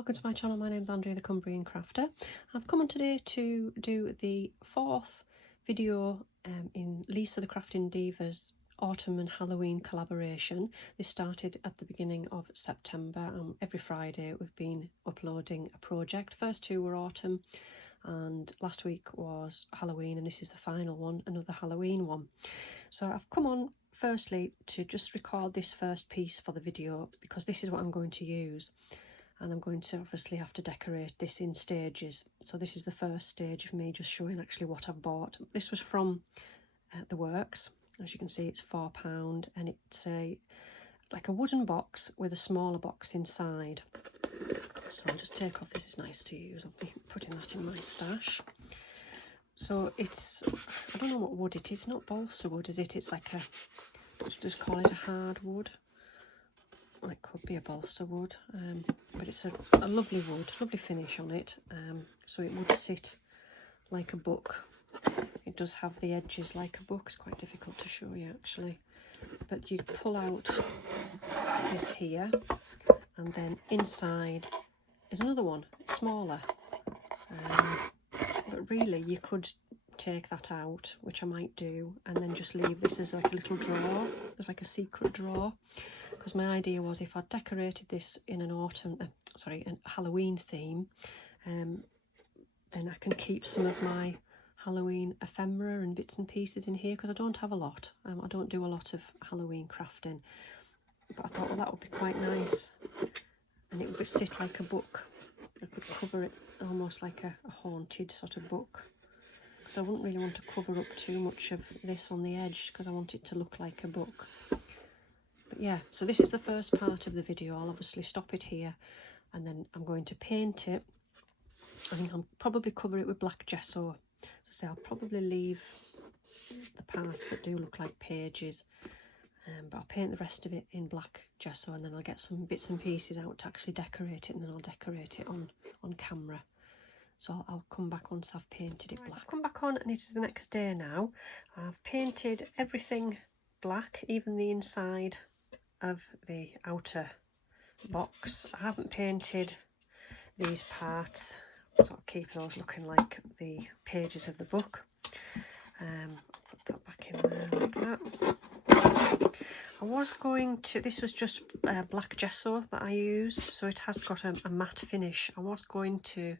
welcome to my channel. My name's Andrea the Cumbrian Crafter. I've come on today to do the fourth video in Lisa the Crafting Diva's Autumn and Halloween collaboration. This started at the beginning of September and every Friday we've been uploading a project. First two were autumn and last week was Halloween, and this is the final one, another Halloween one. So I've come on firstly to just record this first piece for the video because this is what I'm going to use. And I'm going to obviously have to decorate this in stages. So this is the first stage of me just showing actually what I've bought. This was from The Works. As you can see, it's £4 and it's like a wooden box with a smaller box inside. So I'll just take off, this is nice to use. I'll be putting that in my stash. So it's, I don't know what wood it is. It's not balsa wood, is it? It's like a, let's just call it a hardwood. Well, it could be a balsa wood, but it's a lovely wood, lovely finish on it, so it would sit like a book. It does have the edges like a book. It's quite difficult to show you actually, but you pull out this here and then inside is another one, smaller, but really you could take that out, which I might do, and then just leave this as like a little drawer. There's like a secret drawer, because my idea was if I decorated this in an autumn, a Halloween theme, then I can keep some of my Halloween ephemera and bits and pieces in here, because I don't have a lot. I don't do a lot of Halloween crafting, but I thought, well, that would be quite nice, and it would sit like a book. I could cover it almost like a haunted sort of book, because I wouldn't really want to cover up too much of this on the edge, because I want it to look like a book. But yeah, so this is the first part of the video. I'll obviously stop it here and then I'm going to paint it. I think I'll probably cover it with black gesso. So I'll probably leave the parts that do look like pages, but I'll paint the rest of it in black gesso, and then I'll get some bits and pieces out to actually decorate it, and then I'll decorate it on camera. So I'll come back once I've painted it black. I've come back on and it is the next day now. I've painted everything black, even the inside of the outer box. I haven't painted these parts, so I'll keep those looking like the pages of the book. Put that back in there like that. I was going to, this was just black gesso that I used, so it has got a matte finish. I was going to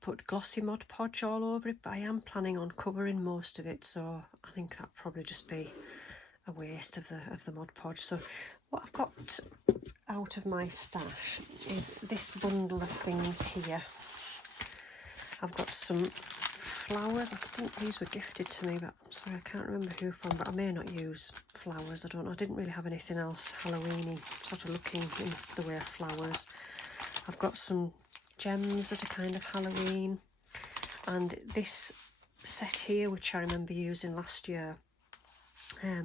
put glossy Mod Podge all over it, but I am planning on covering most of it, so I think that'd probably just be a waste of the Mod Podge. So what I've got out of my stash is this bundle of things here. I've got some flowers. I think these were gifted to me, but I'm sorry, I can't remember who from, but I may not use flowers. I don't know. I didn't really have anything else Halloween-y sort of looking in the way of flowers. I've got some gems that are kind of Halloween, and this set here, which I remember using last year,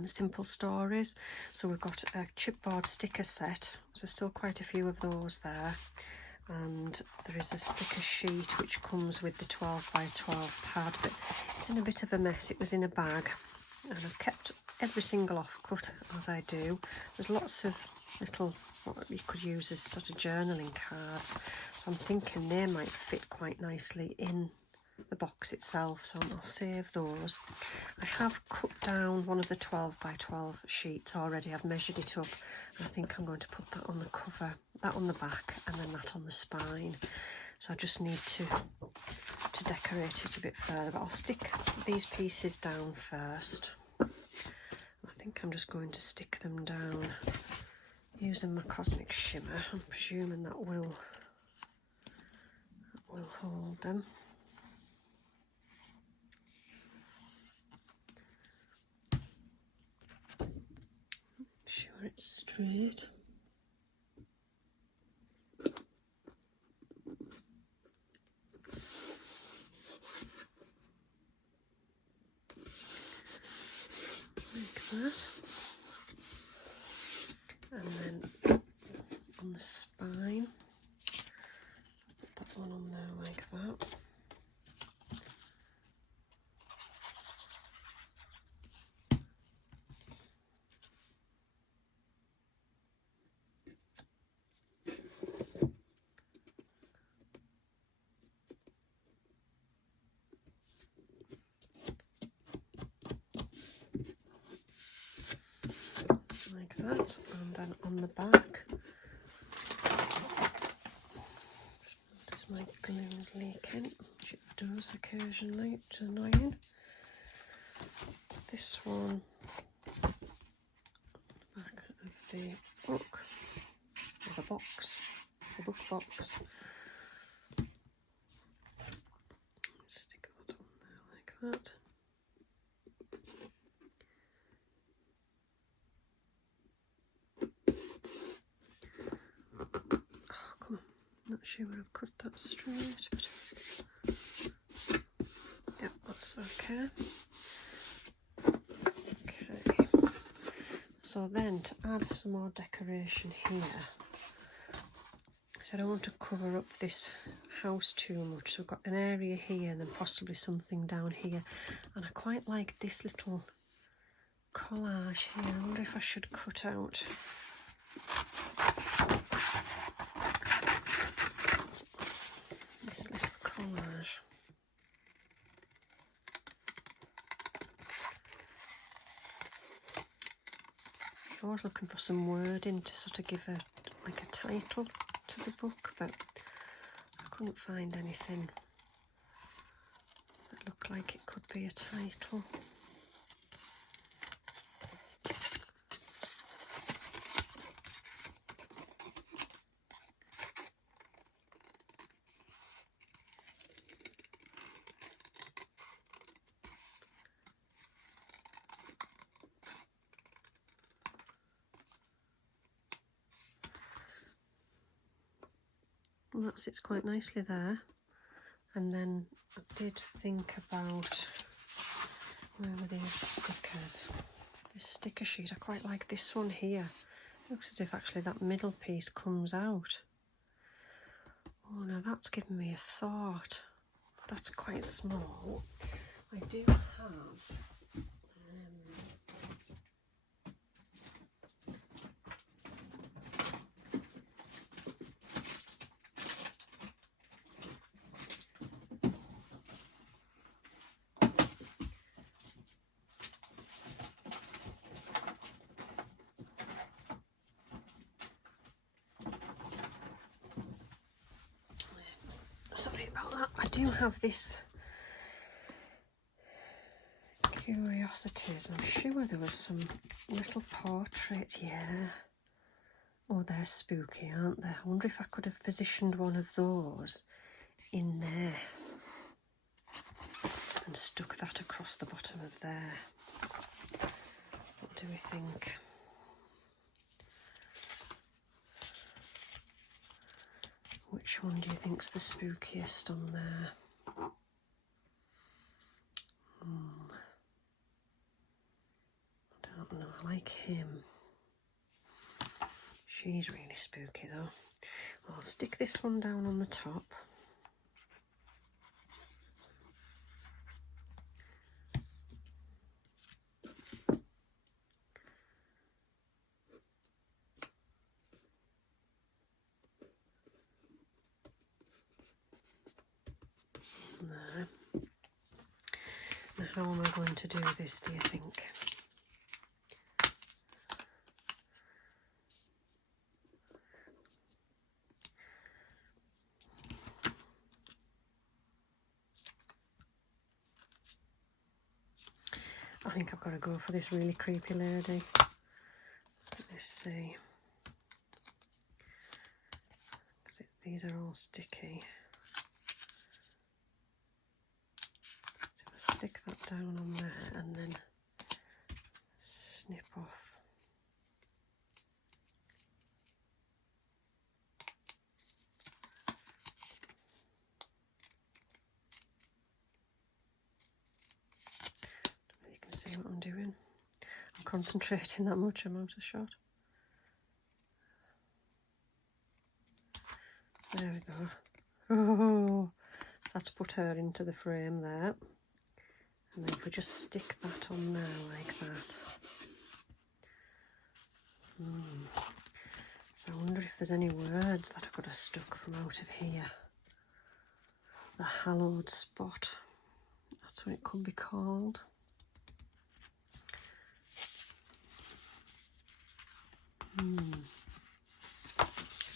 Simple Stories. So we've got a chipboard sticker set, so still quite a few of those there, and there is a sticker sheet which comes with the 12 by 12 pad, but it's in a bit of a mess. It was in a bag and I've kept every single offcut as I do. There's lots of little, what you could use as sort of journaling cards, so I'm thinking they might fit quite nicely in the box itself, so I'll save those. I have cut down one of the 12 by 12 sheets already. I've measured it up, and I think I'm going to put that on the cover, that on the back, and then that on the spine. So I just need to decorate it a bit further, but I'll stick these pieces down first. I think I'm just going to stick them down using my Cosmic Shimmer. I'm presuming that will hold them. Sure it's straight. Like that. And then on the spine, put that one on there like that. that, and then on the back, just notice my glue is leaking, which it does occasionally, which is annoying. This one, back of the book, or the box, the book box. Stick that on there like that. Oh, come on. Not sure where I've cut that straight, but yep, that's okay. Okay. So then to add some more decoration here, so I don't want to cover up this house too much, so I've got an area here and then possibly something down here, and I quite like this little collage here. I wonder if I should cut out this little collage. I'm always looking for some wording to sort of give a title to the book, but I couldn't find anything that looked like it could be a title. And that sits quite nicely there. And then I did think about, where were these stickers? This sticker sheet, I quite like this one here. Looks as if actually that middle piece comes out. Oh, now that's given me a thought. That's quite small. I do have sorry about that. I do have this curiosities. I'm sure there was some little portrait. Yeah. Oh, they're spooky, aren't they? I wonder if I could have positioned one of those in there and stuck that across the bottom of there. What do we think? Which one do you think's the spookiest on there? I don't know. I like him. She's really spooky though. I'll stick this one down on the top. There. Now how am I going to do this, do you think? I think I've got to go for this really creepy lady. Let's see. These are all sticky. So I'll stick that down on there and then snip off. You can see what I'm doing. I'm concentrating that much, I'm out of shot. There we go. Oh, that's put her into the frame there. And then if we just stick that on there like that. So I wonder if there's any words that I could have stuck from out of here. The hallowed spot. That's what it could be called.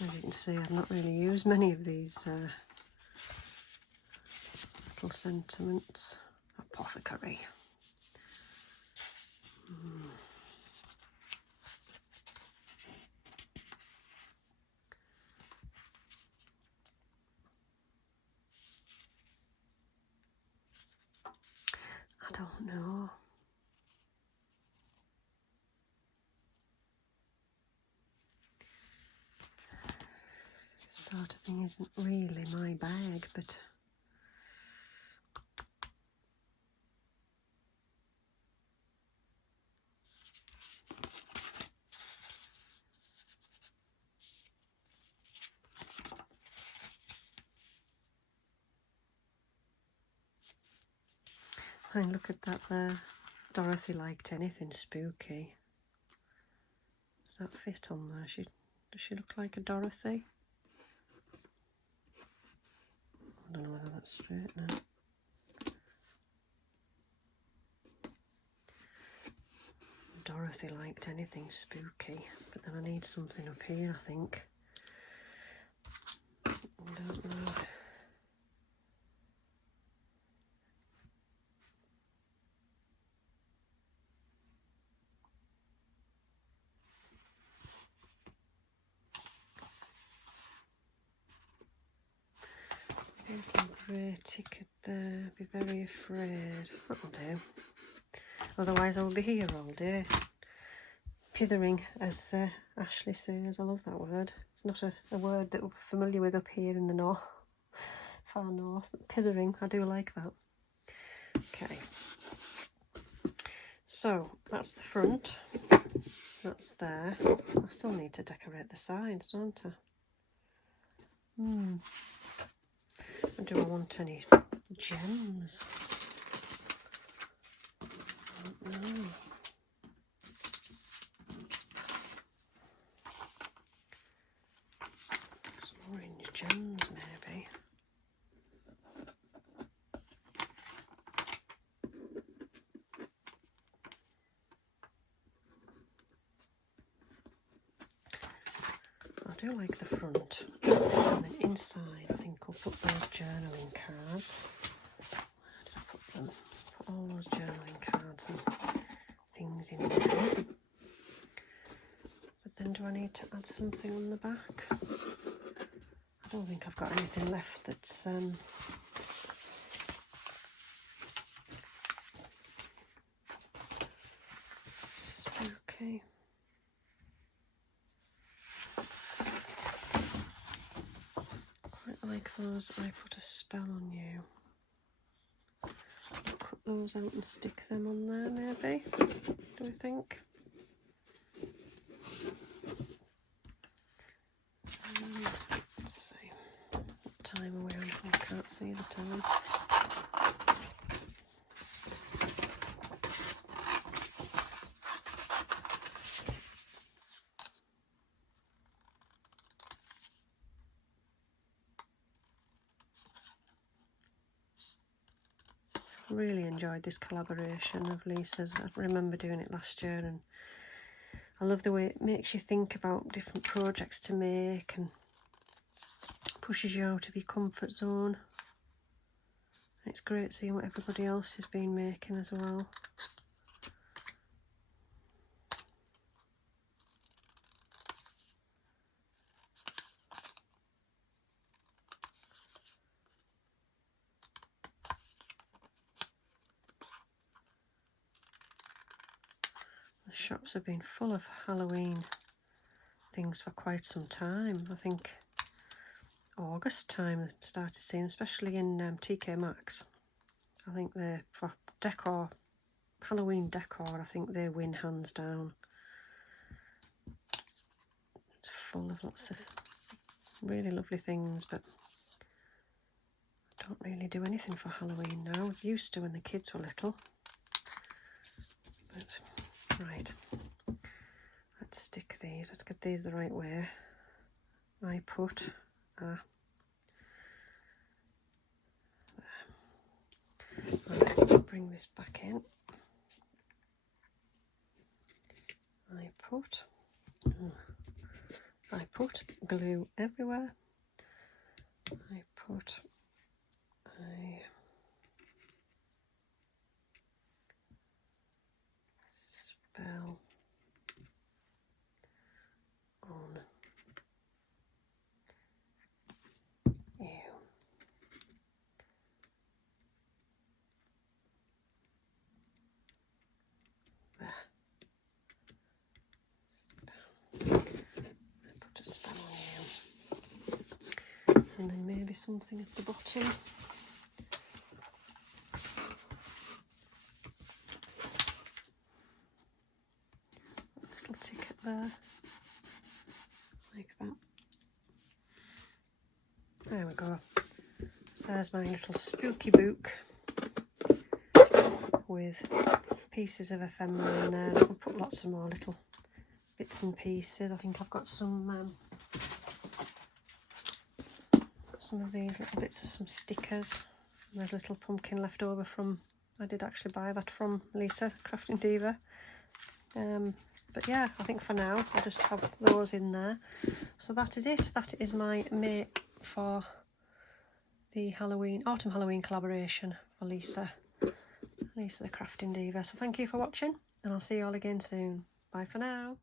As you can see, I've not really used many of these little sentiments. Apothecary. I don't know. This sort of thing isn't really my bag, but and look at that there. Dorothy liked anything spooky. Does that fit on there? Does she look like a Dorothy? I don't know whether that's straight now. Dorothy liked anything spooky, but then I need something up here, I think. I don't know. Little grey ticket there, be very afraid. That'll do. Otherwise I will be here all day. Pithering, as Ashley says. I love that word. It's not a word that we're familiar with up here in the north, far north. But pithering, I do like that. Okay. So, that's the front. That's there. I still need to decorate the sides, don't I? Do I want any gems? I don't know. Some orange gems, maybe. I do like the front. And then inside, I think I'll put those journaling cards. Where did I put them? Put all those journaling cards and things in there. But then do I need to add something on the back? I don't think I've got anything left that's spooky. Quite like those. I put a spell on you. Cut those out and stick them on there, maybe. Do you think? Let's see. What time are we on? I can't see the time. Really enjoyed this collaboration of Lisa's. I remember doing it last year, and I love the way it makes you think about different projects to make and pushes you out of your comfort zone. It's great seeing what everybody else has been making as well. The shops have been full of Halloween things for quite some time. I think August time I started seeing, especially in TK Maxx. I think they're for decor, Halloween decor, I think they win hands down. It's full of lots of really lovely things, but I don't really do anything for Halloween now. I used to when the kids were little. But, right, let's stick these. Let's get these the right way. I put right, bring this back in. I put I put glue everywhere. I put a spell on you. There. I put a spell on you. And then maybe something at the bottom. A little ticket there. Like that. There we go. So there's my little spooky book with pieces of ephemera in there. I can put lots of more little bits and pieces. I think I've got some of these little bits of some stickers. And there's a little pumpkin left over from, I did actually buy that from Lisa, Crafting Diva. But yeah, I think for now I'll just have those in there. So that is it. That is my make for the autumn Halloween collaboration for Lisa the Crafting Diva. So thank you for watching, and I'll see you all again soon. Bye for now.